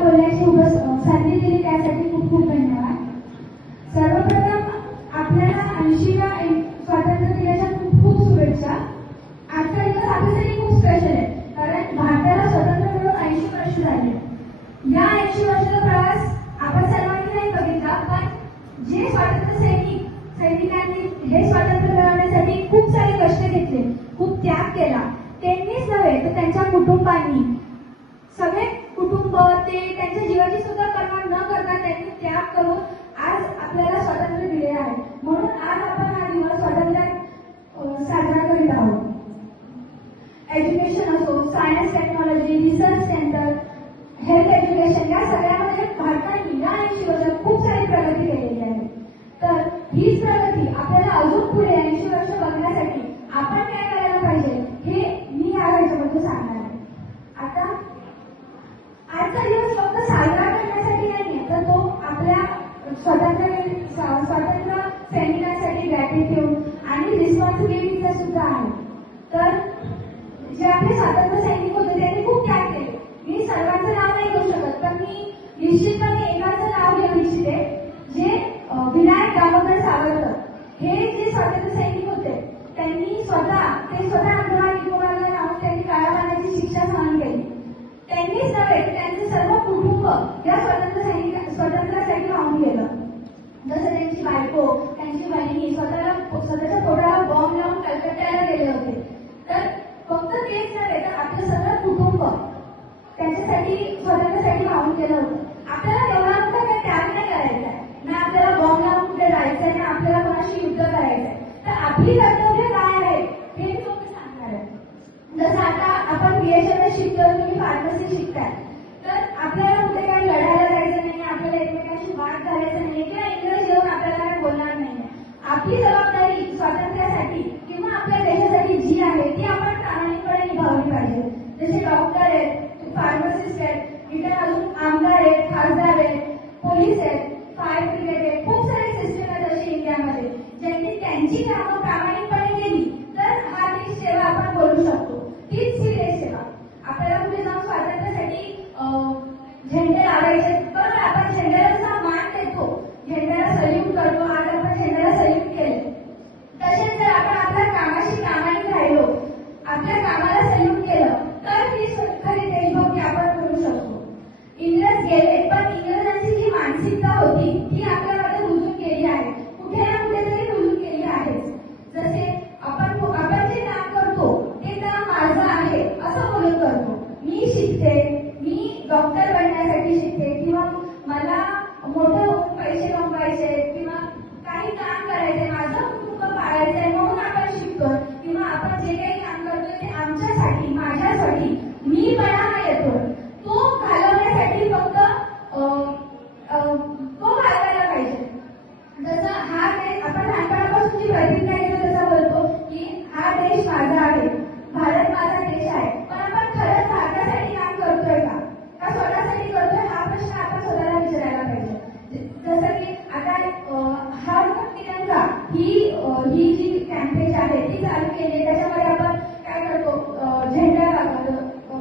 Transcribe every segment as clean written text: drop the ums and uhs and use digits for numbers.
बोलण्याची संधी दिली त्यासाठी खूप खूप धन्यवाद. सर्वप्रथम आपल्याला 80व्या स्वातंत्र्य दिनाच्या खूप खूप शुभेच्छा. आजचा दिवस आपल्यासाठी खूप स्पेशल आहे, कारण भारताला स्वातंत्र्य मिळून 80 वर्ष झाले. या 80 वर्षाचा प्रवास आपण सर्वांनी नाही बघितला, पण जे स्वातंत्र्य सैनिकांनी हे स्वातंत्र्य मिळवण्यासाठी खूप सारे कष्ट घेतले, खूप त्याग केला. त्यांनीच नव्हे तर त्यांच्या कुटुंबांनी, सगळे कुटुंब ते त्यांच्या जीवाची सुद्धा पर्वा न करता त्यांनी त्याग करून आज आपल्याला स्वातंत्र्य दिले आहे. म्हणून आज आपण हा दिवस स्वातंत्र्य साजरा करीत आहोत. एज्युकेशन असो, science technology, research centre, health education या सगळ्यामध्ये भारताने या 80 वर्षात खूप सारी प्रगती केलेली आहे. तर हीच प्रगती आपल्याला अजून पुढे 80 वर्ष बघण्यासाठी आपण काय करायला पाहिजे हे मी या याच्याबद्दल सांगणार आहे. आता आजचा दिवस फक्त साजरा करण्यासाठी नाहीये, तर तो आपल्या स्वातंत्र्य सैनिकांसाठी ग्रॅटिट्यूड आणि रिस्पॉन्सिबिलिटीचा सुद्धा आहे. तर जे आपले स्वातंत्र्य सैनिक होते त्यांनी खूप त्याग केले. मी सर्वांचं नाव नाही घेऊ शकत, पण मी निश्चितपणे एकाचं नाव घेऊ इच्छिते, जे विनायक दामोदर सावरकर. हे जे स्वातंत्र्य सैनिक होते त्यांनी स्वतः अंतराळ विभागाला राहून त्यांनी काळ्या पाण्याची शिक्षा सहन केली. त्यांनीच नव्हे त्यांचे सर्व कुटुंब या स्वातंत्र्यासाठी वाहून गेलं. जसं त्यांची बायको, त्यांची बहिणी स्वतःच्या पोटाला बॉम्ब लावून कलकत्त्याला गेले होते. तर फक्त तेच नव्हे तर आपलं सगळं कुटुंब त्याच्यासाठी स्वातंत्र्यासाठी वाहून गेलं होतं. आपल्याला तेवढा मोठा काही त्याग नाही करायचा आहे, ना आपल्याला बॉम्ब लावून कुठे जायचंय, ना आपल्याला कोणाशी युद्ध करायचंय. तर आपली कर्तव्य काय आहे हे मी तुम्ही सांगणार आहे. जसं आता आपण BHMS शिकतोय, तुम्ही फार्मसी शिकताय, तर आपल्याला कुठे काही लढायला जायचं नाही, आपल्याला एकमेकांशी वाद घालायचं नाही किंवा इंग्रज येऊन आपल्याला काही बोलणार नाही. आपली जबाबदारी स्वातंत्र्यासाठी किंवा आपल्या देशासाठी जी आहे ती आपण प्रामाणिकपणे निभावली पाहिजे. जसे डॉक्टर आहेत, फार्मसिस्ट आहेत, इतर अजून आमदार आहेत, खासदार आहेत, पोलीस आहेत, फायर ब्रिगेड आहेत, खूप सारे सिस्टम आहेत असे इंडियामध्ये, ज्यांनी त्यांची कामं प्रामाणिकपणे केली तर हा देश सेवा आपण बोलू शकतो. तीच ही देश सेवा. आपल्याला पुढे जाऊन स्वातंत्र्यासाठी झेंडे लावायचे, बरोबर आपण झेंड्याला मान देतो, झेंड्याला सल्यूट करतो. आज आपण झेंड्याला सल्यूट केले. तसेच जर आपण आपल्या कामाशी प्रामाणिक राहिलो, आपल्या कामाला सल्यूट केलं, तर ती खरी देशभक्ती आपण करू शकतो. इंग्रज गेले, पण इंग्रजांची जी मानसिकता होती ती आपल्यामध्ये रुजून गेली आहे, कुठे ना कुठेतरी रुजून गेली आहे. जसे आपण जे काम करतो ते काम माझं आहे असं बोलून करतो. मी शिकते, मी डॉक्टर बनण्यासाठी शिकते, किंवा मला मोठे होऊन पैसे कमवायचे किंवा काही काम करायचंय, माझं कुटुंब पाळायचंय म्हणून आपण शिकतो, किंवा आपण जे काही काम करतोय ते आमच्यासाठी, माझ्यासाठी, मी पणा हा येतो तो घालवण्यासाठी फक्त तो घालवायला पाहिजे. जसं हा देश आपण लहानपणापासून जी प्रतिज्ञा घेतो तसं बोलतो की हा देश माझा आहे, भारत माझा देश आहे, पण आपण खरंच भारतासाठी काम करतोय का स्वतःसाठी करतोय हा प्रश्न आपण स्वतःला विचारायला पाहिजे. जसं की आता हर तिरंगा ही जी कॅम्पेन आहे ती चालू केली. त्याच्यामध्ये आपण काय करतो, झेंडा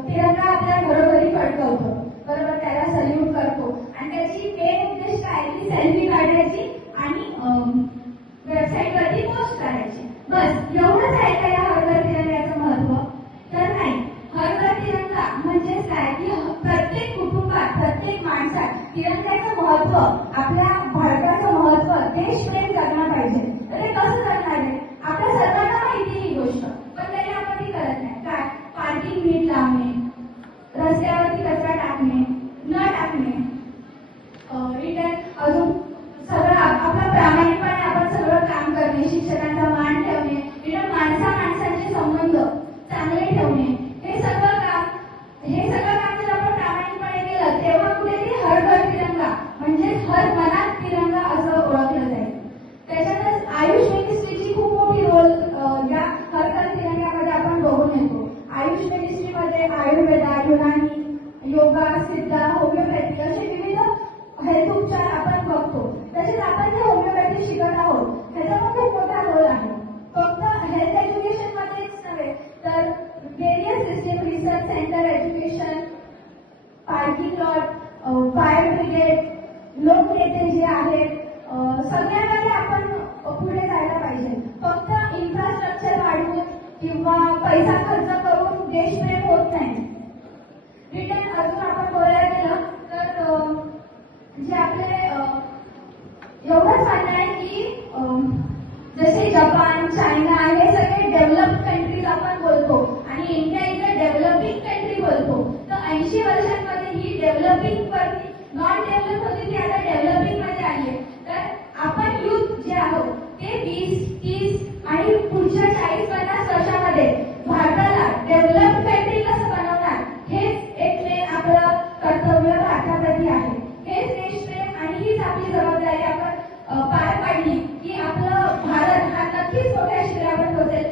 तिरंगा आपल्या घरोघरी फडकवतो, बरोबर, त्याला सल्यूट करतो. आणि त्याची मेन उद्देश काय की सेल्फी काढण्याची आणि वेबसाईटवरती पोस्ट करायची. बस एवढंच आहे का या हर घर तिरंग्याचं महत्व? तर नाही. हर घर तिरंगा म्हणजेच काय की प्रत्येक कुटुंबात, प्रत्येक माणसात तिरंग्याचं महत्व, आपल्या भारताचं महत्व, देशप्रेम जगणं पाहिजे. तर हे कसं करणार आहे? आपल्या सर्वांना माहिती ही गोष्ट, पण तरी आपण ती करत नाही. काय? पार्किंग नीट लावणे, रस्त्यावरती कचरा टाकणे, न टाकणे, रिटर्न अजून सगळं आपलं प्रामाणिकपणे आपण सगळं काम करणे, शिक्षकांचा मान ठेवणे, रिटर्न माणसांचे संबंध चांगले ठेवणे, हे सगळं काम जर आपण प्रामाणिकपणे केलं तेव्हा कुठेतरी हर घर तिरंगा म्हणजे हर मनात तिरंगा असं ओळखलं जाईल. त्याच्यातच आयुष मिनिस्ट्रीची खूप मोठी रोल या हर घर तिरंग्यामध्ये आपण बघून येतो. आयुष मिनिस्ट्रीमध्ये आयुर्वेदा, युनानी, योगा, सिद्धा, होमिओपॅथी असे विविध हेल्थ उपचार आपण बघतो. तसेच आपण जे होमिओपॅथी शिकत आहोत त्याचा पण खूप मोठा रोल आहे. फक्त हेल्थ एज्युकेशन मध्येच नव्हे तर various system, research centre, education, parking lot, fire brigade, लोकनेते जे आहेत, सगळ्यांमध्ये आपण पुढे जायला पाहिजे. फक्त इन्फ्रास्ट्रक्चर वाढवून किंवा पैसा खर्च करून देशप्रेम होत नाही. रिटर्न अजून आपण बोलायला गेलं तर जे आपले एवढंच म्हणणं आहे की जसे जपान, चायना हे सगळे डेव्हलप्ड कंट्रीज आपण बोलतो आणि इंडिया इथे डेव्हलपिंग कंट्री बोलतो. तर 80 वर्षांमध्ये ही डेव्हलपिंग नॉन डेव्हलप होती ती आता डेव्हलपिंग मध्ये आली आहे. तर आपण युथ जे आहोत ते 20, 30 आणि पुढच्या 40-50 वर्षामध्ये भारताला डेव्हलप्ड कंट्री कसं बनवणार हेच एक मेन आपलं कर्तव्य भारताप्रती आहे. हेच देशप्रेम आणि हीच आपली जबाबदारी आपण पार पाडली की आपलं भारत हा नक्कीच मोठ्या शिखरावर पोहोचेल.